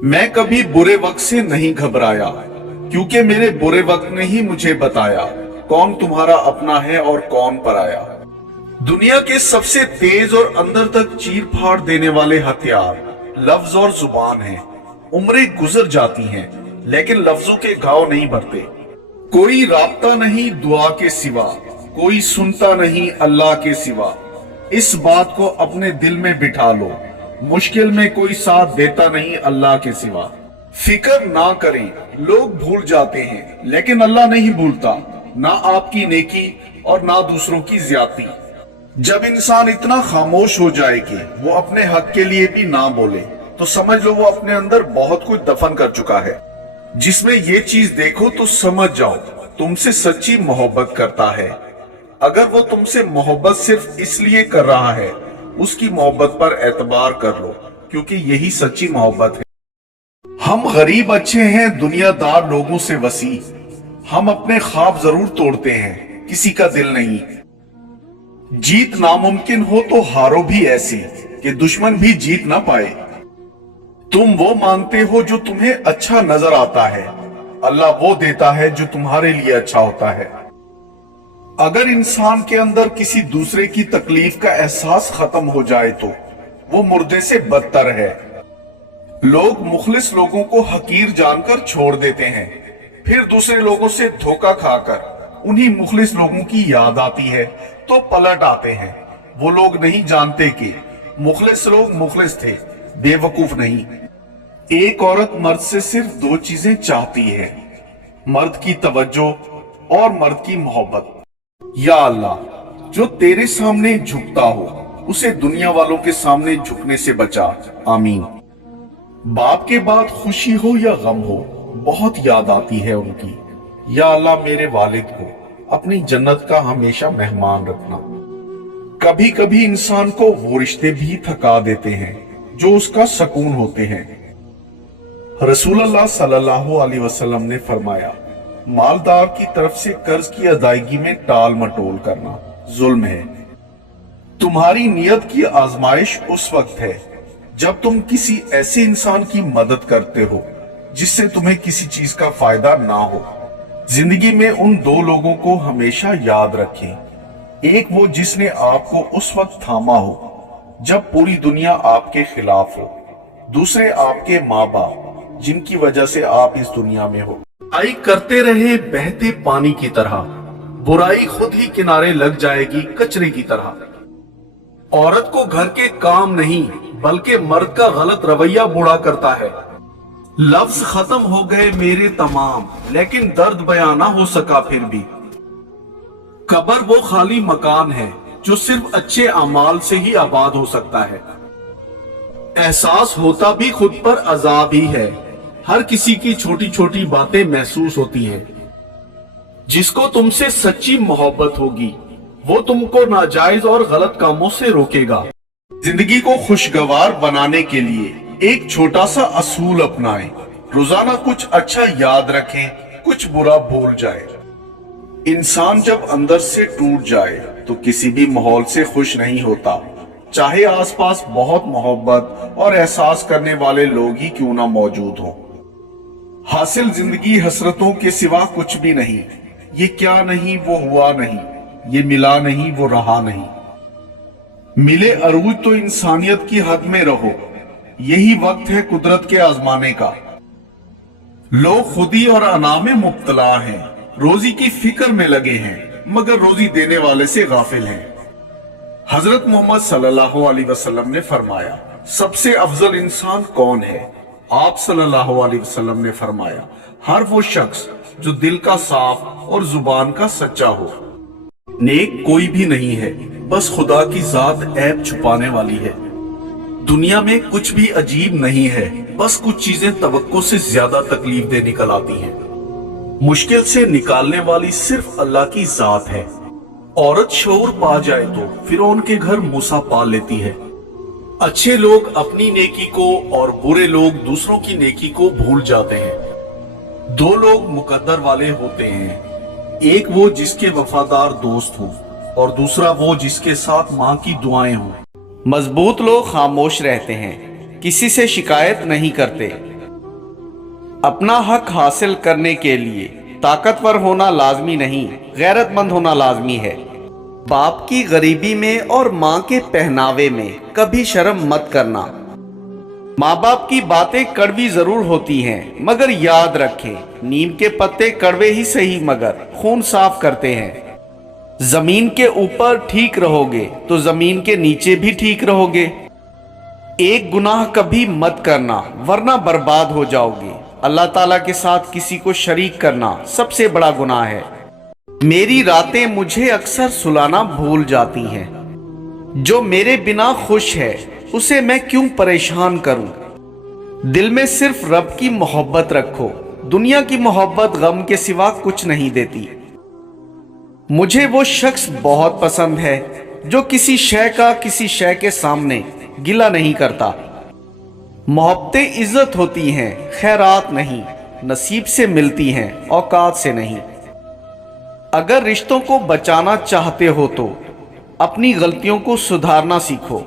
मैं कभी बुरे वक्त से नहीं घबराया, क्योंकि मेरे बुरे वक्त ने ही मुझे बताया कौन तुम्हारा अपना है और कौन पराया। दुनिया के सबसे तेज और अंदर तक चीर फाड़ देने वाले हथियार लफ्ज और जुबान हैं। उम्रें गुजर जाती हैं, लेकिन लफ्जों के घाव नहीं भरते। कोई राब्ता नहीं दुआ के सिवा, कोई सुनता नहीं अल्लाह के सिवा। इस बात को अपने दिल में बिठा लो, मुश्किल में कोई साथ देता नहीं अल्लाह के सिवा। फिक्र ना करें, लोग भूल जाते हैं, लेकिन अल्लाह नहीं भूलता, ना आपकी नेकी और ना दूसरों की ज्यादती। जब इंसान इतना खामोश हो जाए कि वो अपने हक के लिए भी ना बोले, तो समझ लो वो अपने अंदर बहुत कुछ दफन कर चुका है। जिसमें ये चीज देखो तो समझ जाओ तुमसे सच्ची मोहब्बत करता है। अगर वो तुमसे मोहब्बत सिर्फ इसलिए कर रहा है, उसकी मोहब्बत पर एतबार कर लो, क्योंकि यही सच्ची मोहब्बत है। हम गरीब अच्छे हैं, दुनियादार लोगों से वसी। हम अपने ख्वाब जरूर तोड़ते हैं, किसी का दिल नहीं। जीत नामुमकिन हो तो हारो भी ऐसी कि दुश्मन भी जीत ना पाए। तुम वो मांगते हो जो तुम्हें अच्छा नजर आता है, अल्लाह वो देता है जो तुम्हारे लिए अच्छा होता है। अगर इंसान के अंदर किसी दूसरे की तकलीफ का एहसास खत्म हो जाए तो वो मुर्दे से बदतर है। लोग मुखलिस लोगों को हकीर जानकर छोड़ देते हैं, फिर दूसरे लोगों से धोखा खाकर उन्हीं मुखलिस लोगों की याद आती है तो पलट आते हैं। वो लोग नहीं जानते कि मुखलिस लोग मुखलिस थे, बेवकूफ नहीं। एक औरत मर्द से सिर्फ दो चीजें चाहती है, मर्द की तवज्जो और मर्द की मोहब्बत। या अल्लाह, जो तेरे सामने झुकता हो उसे दुनिया वालों के सामने झुकने से बचा, आमीन। बाप के बाद खुशी हो या गम हो, बहुत याद आती है उनकी। या अल्लाह, मेरे वालिद को अपनी जन्नत का हमेशा मेहमान रखना। कभी कभी इंसान को वो रिश्ते भी थका देते हैं जो उसका सुकून होते हैं। रसूलुल्लाह सल्लल्लाहु अलैहि वसल्लम ने फरमाया, मालदार की तरफ से कर्ज की अदायगी में टाल मटोल करना जुल्म है। तुम्हारी नियत की आजमाइश उस वक्त है जब तुम किसी ऐसे इंसान की मदद करते हो जिससे तुम्हें किसी चीज का फायदा ना हो। जिंदगी में उन दो लोगों को हमेशा याद रखें, एक वो जिसने आपको उस वक्त थामा हो जब पूरी दुनिया आपके खिलाफ हो, दूसरे आपके माँ बाप जिनकी वजह से आप इस दुनिया में हो। बुराई करते रहे बहते पानी की तरह, बुराई खुद ही किनारे लग जाएगी कचरे की तरह। औरत को घर के काम नहीं बल्कि मर्द का गलत रवैया बुरा करता है। लफ्ज खत्म हो गए मेरे तमाम, लेकिन दर्द बयां ना हो सका फिर भी। कब्र वो खाली मकान है जो सिर्फ अच्छे अमाल से ही आबाद हो सकता है। एहसास होता भी खुद पर अजाब ही है, हर किसी की छोटी छोटी बातें महसूस होती हैं। जिसको तुमसे सच्ची मोहब्बत होगी वो तुमको नाजायज और गलत कामों से रोकेगा। जिंदगी को खुशगवार बनाने के लिए एक छोटा सा असूल अपनाएं, रोजाना कुछ अच्छा याद रखें, कुछ बुरा भूल जाए। इंसान जब अंदर से टूट जाए तो किसी भी माहौल से खुश नहीं होता, चाहे आसपास बहुत मोहब्बत और एहसास करने वाले लोग ही क्यों ना मौजूद हों। हासिल जिंदगी हसरतों के सिवा कुछ भी नहीं। ये क्या नहीं वो हुआ नहीं, ये मिला नहीं वो रहा नहीं। मिले अरूज तो इंसानियत की हद में रहो, यही वक्त है कुदरत के आजमाने का। लोग खुदी और अना में मुब्तला हैं, रोजी की फिक्र में लगे हैं, मगर रोजी देने वाले से गाफिल हैं। हजरत मोहम्मद सल्लल्लाहु अलैहि वसल्लम ने फरमाया, सबसे अफजल इंसान कौन है? आप सल्लल्लाहु अलैहि वसल्लम ने फरमाया, हर वो शख्स जो दिल का साफ और जुबान का सच्चा हो। नेक कोई भी नहीं है, बस खुदा की जात ऐब छुपाने वाली है। दुनिया में कुछ भी अजीब नहीं है, बस कुछ चीजें तवक्को से ज्यादा तकलीफ दे निकल आती हैं। मुश्किल से निकालने वाली सिर्फ अल्लाह की जात है। औरत शऊर पा जाए तो फिरौन के घर मूसा पाल लेती है। अच्छे लोग अपनी नेकी को और बुरे लोग दूसरों की नेकी को भूल जाते हैं। दो लोग मुकद्दर वाले होते हैं, एक वो जिसके वफादार दोस्त हो और दूसरा वो जिसके साथ माँ की दुआएं हों। मजबूत लोग खामोश रहते हैं, किसी से शिकायत नहीं करते, अपना हक हासिल करने के लिए ताकतवर होना लाजमी नहीं, गैरतमंद होना लाजमी है। बाप की गरीबी में और माँ के पहनावे में कभी शर्म मत करना। माँ बाप की बातें कड़वी जरूर होती हैं, मगर याद रखें नीम के पत्ते कड़वे ही सही मगर खून साफ करते हैं। जमीन के ऊपर ठीक रहोगे तो जमीन के नीचे भी ठीक रहोगे। एक गुनाह कभी मत करना वरना बर्बाद हो जाओगे। अल्लाह ताला के साथ किसी को शरीक करना सबसे बड़ा गुनाह है। मेरी रातें मुझे अक्सर सुलाना भूल जाती हैं। जो मेरे बिना खुश है उसे मैं क्यों परेशान करूं। दिल में सिर्फ रब की मोहब्बत रखो। दुनिया की मोहब्बत गम के सिवा कुछ नहीं देती। मुझे वो शख्स बहुत पसंद है जो किसी शय का किसी शय के सामने गिला नहीं करता। मोहब्बतें इज्जत होती हैं, खैरात नहीं, नसीब से मिलती हैं, औकात से नहीं। अगर रिश्तों को बचाना चाहते हो तो अपनी गलतियों को सुधारना सीखो।